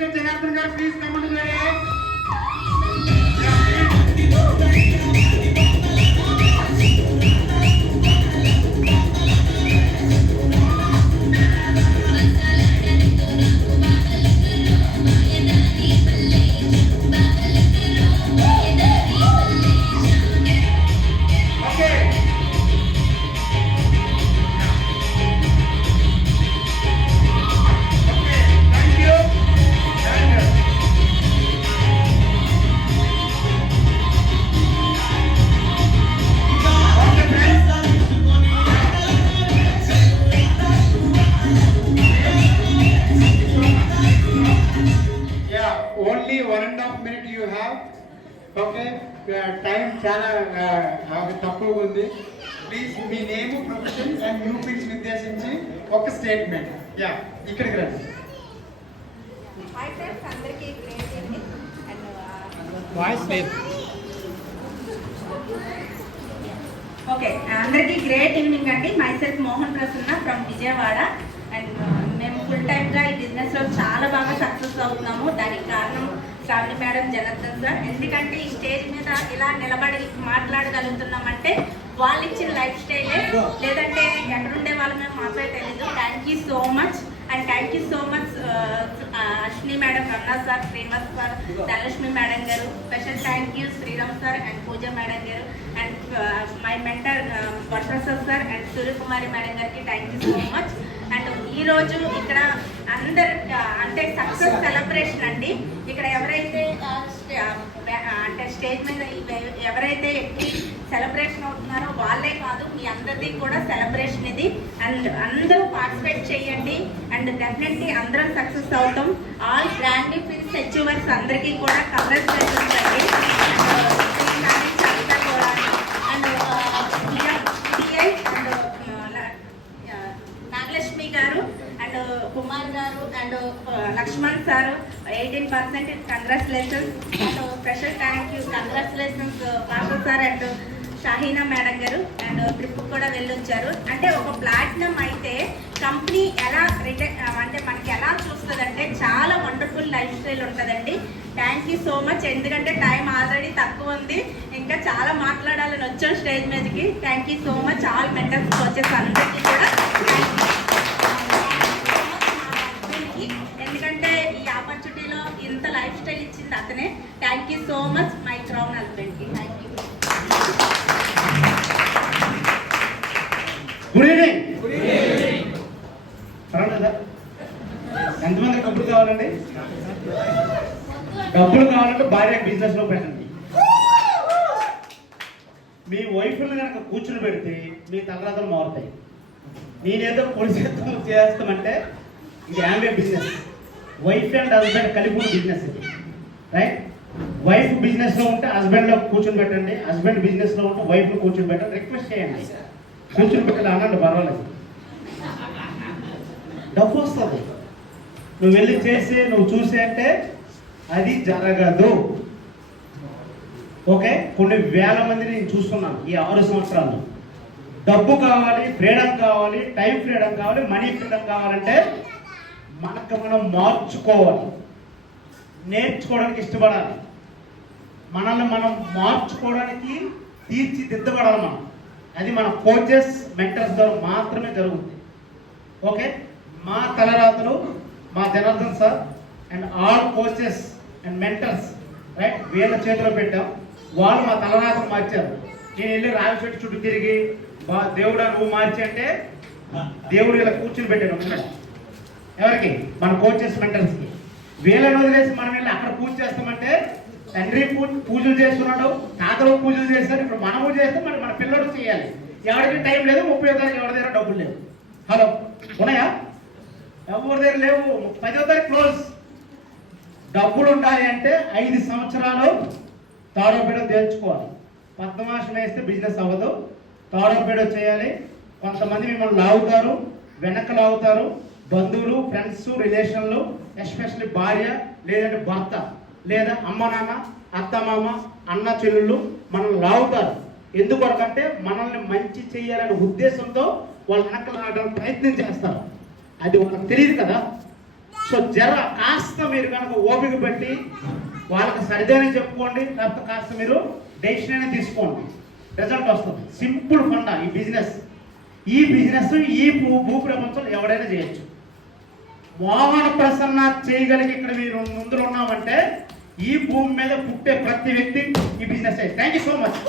Mr. Janardhan garu, please come on to the stage. Only 1.5 minute you have. Okay, time చాలా తక్కువగా ఉంది. Please మీ name, profession and న్యూ పిన్స్ నిర్దేశించి ఒక స్టేట్మెంట్. యా, ఇక్కడికి రండి. హాయ్ ఫ్రెండ్స్, అందరికీ గ్రేట్ ఈవినింగ్. వాయిస్ లేదు. ఓకే, అందరికీ గ్రేట్ ఈవినింగ్ అండి. Myself Mohan Prasanna from Vijayawada. And మేము ఫుల్ టైమ్గా ఈ బిజినెస్లో చాలా బాగా సక్సెస్ అవుతున్నాము. దానికి కారణం శ్రావణి మేడం, జనార్దన్ సార్. ఎందుకంటే ఈ స్టేజ్ మీద ఇలా నిలబడి మాట్లాడగలుగుతున్నామంటే వాళ్ళు ఇచ్చిన లైఫ్ స్టైలే, లేదంటే ఎక్కడుండే వాళ్ళు మేము మాత్రమే తెలీదు. Thank you so much and thank you so much Ashwini madam, Ramana sir, Srinivas sir, Dhanalakshmi madam garu. Special thank you Sriram sir and Pooja madam గారు and my mentor Varaprasad sir and Suryakumari madam గారికి thank you so much. And ఈరోజు ఇక్కడ అందరు అంటే సక్సెస్ సెలబ్రేషన్ అండి. ఇక్కడ ఎవరైతే అంటే స్టేజ్ మీద ఎవరైతే ఎక్కి సెలబ్రేషన్ అవుతున్నారో వాళ్ళే కాదు, మీ అందరిది కూడా సెలబ్రేషన్ ఇది. అండ్ అందరూ పార్టిసిపేట్ చేయండి అండ్ డెఫినెట్లీ అందరం సక్సెస్ అవుతాం. ఆల్ గ్రాండ్ ఫిన్స్ అచీవర్స్ అందరికీ కూడా కంగ్రాచులేషన్స్ అండి. నాగలక్ష్మి గారు అండ్ కుమార్ గారు and Lakshman sir 18% congratulations. And special thank you, congratulations master sir and Shaheena madam గారు. అండ్ ట్రిప్ కూడా వెళ్ళొచ్చారు. అంటే ఒక ప్లాటినం అయితే కంపెనీ ఎలా అంటే మనకి ఎలా చూస్తుందంటే చాలా వండర్ఫుల్ లైఫ్ స్టైల్ ఉంటుందండి. Thank you so much. ఎందుకంటే టైం ఆల్రెడీ తక్కువ ఉంది, ఇంకా చాలా మాట్లాడాలని వచ్చాం స్టేజ్ మీదకి. Thank you so much all mentors coaches అందరికీ కూడా థ్యాంక్ యూ. ఎందుకంటే ఈ ఆపర్చునిటీలో ఇంత లైఫ్ స్టైల్ ఇచ్చింది అతనే. Thank you so much my crown హస్బెండ్కి. Thank you. Good evening. పర్వాలేదా? ఎంతమంది డబ్బులు కావాలండి? డబ్బులు కావాలంటే భార్య బిజినెస్లో పెట్టండి. మీ వైఫ్ని కనుక కూర్చుని పెడితే మీ తలరాతలు మారుతాయి. నేనేదో పొడిచేస్తాం చేస్తామంటే ఇది యాంబే బిజినెస్. వైఫ్ అండ్ హస్బెండ్ కలిపి బిజినెస్ ఇది, రైట్? వైఫ్ బిజినెస్లో ఉంటే హస్బెండ్లో కూర్చొని పెట్టండి, హస్బెండ్ బిజినెస్లో ఉంటే వైఫ్ని కూర్చొని పెట్టండి. రిక్వెస్ట్ చేయండి, కూర్చొని పెట్టాలి అనండి, పర్వాలేదు, డబ్బు వస్తుంది. నువ్వు వెళ్ళి చేసి నువ్వు చూసి అంటే అది జరగదు. ఓకే, కొన్ని వేల మందిని నేను చూస్తున్నాను ఈ 6 సంవత్సరాలు. డబ్బు కావాలి, ఫ్రీడమ్ కావాలి, టైం ఫ్రీడమ్ కావాలి, మనీ ఫ్రీడమ్ కావాలంటే మనకు మనం మార్చుకోవాలి, నేర్చుకోవడానికి ఇష్టపడాలి, మనల్ని మనం మార్చుకోవడానికి తీర్చిదిద్దబడాలి మనం. అది మన కోచెస్, మెంటర్స్ ద్వారా మాత్రమే జరుగుతుంది. ఓకే, మా తలరాతలు మా Janardhan sir and all coaches and mentors, right, వీళ్ళ చేతిలో పెట్టాం. వాళ్ళు మా తలరాతలు మార్చారు. నేను వెళ్ళి రావి చెట్టు చుట్టూ తిరిగి దేవుడా నువ్వు మార్చి అంటే దేవుడు ఇలా కూర్చుని పెట్టాడు. ఎవరికి? మన కోచెస్, మెంటర్స్కి. వీళ్ళని వదిలేసి మనం వెళ్ళి అక్కడ పూజ చేస్తామంటే తండ్రి పూజలు చేస్తున్నాడు, తాతలు పూజలు చేస్తారు, ఇప్పుడు మనము చేస్తే మన పిల్లలు చేయాలి. ఎవరికి టైం లేదు, 30వ తారీఖు ఎవరి దగ్గర డబ్బులు లేవు. హలో, ఉన్నాయా? ఎవరి దగ్గర లేవు. 10వ తారీఖు క్లోజ్. డబ్బులు ఉండాలి అంటే 5 సంవత్సరాలు తాడో పీడో తేల్చుకోవాలి. పద్మాసం వేస్తే బిజినెస్ అవ్వదు, తాడో పీడో చేయాలి. కొంతమంది మిమ్మల్ని లాగుతారు, వెనక్కి లాగుతారు, బంధువులు, ఫ్రెండ్స్, రిలేషన్లు, ఎస్పెషల్లీ భార్య లేదంటే భర్త లేదా అమ్మ నాన్న, అత్త మామ, అన్న చెల్లెళ్ళు మనల్ని లాగుతారు. ఎందుకంటే మనల్ని మంచి చేయాలనే ఉద్దేశంతో వాళ్ళు వెనక్కి లాగడానికి ప్రయత్నం చేస్తారు. అది వాళ్ళకి తెలియదు కదా. సో కాస్త మీరు కనుక ఓపిక పెట్టి వాళ్ళకి సరిదేనే చెప్పుకోండి, లేకపోతే కాస్త మీరు డెసిషన్ అనేది తీసుకోండి, రిజల్ట్ వస్తుంది. సింపుల్ ఫండా ఈ బిజినెస్. ఈ భూ ప్రపంచంలో ఎవడైనా చేయొచ్చు. మోహన ప్రసన్న చేయగలిగి ఇక్కడ మీరు ముందులో ఉన్నామంటే ఈ భూమి మీద పుట్టే ప్రతి వ్యక్తి ఈ business. Thank you so much.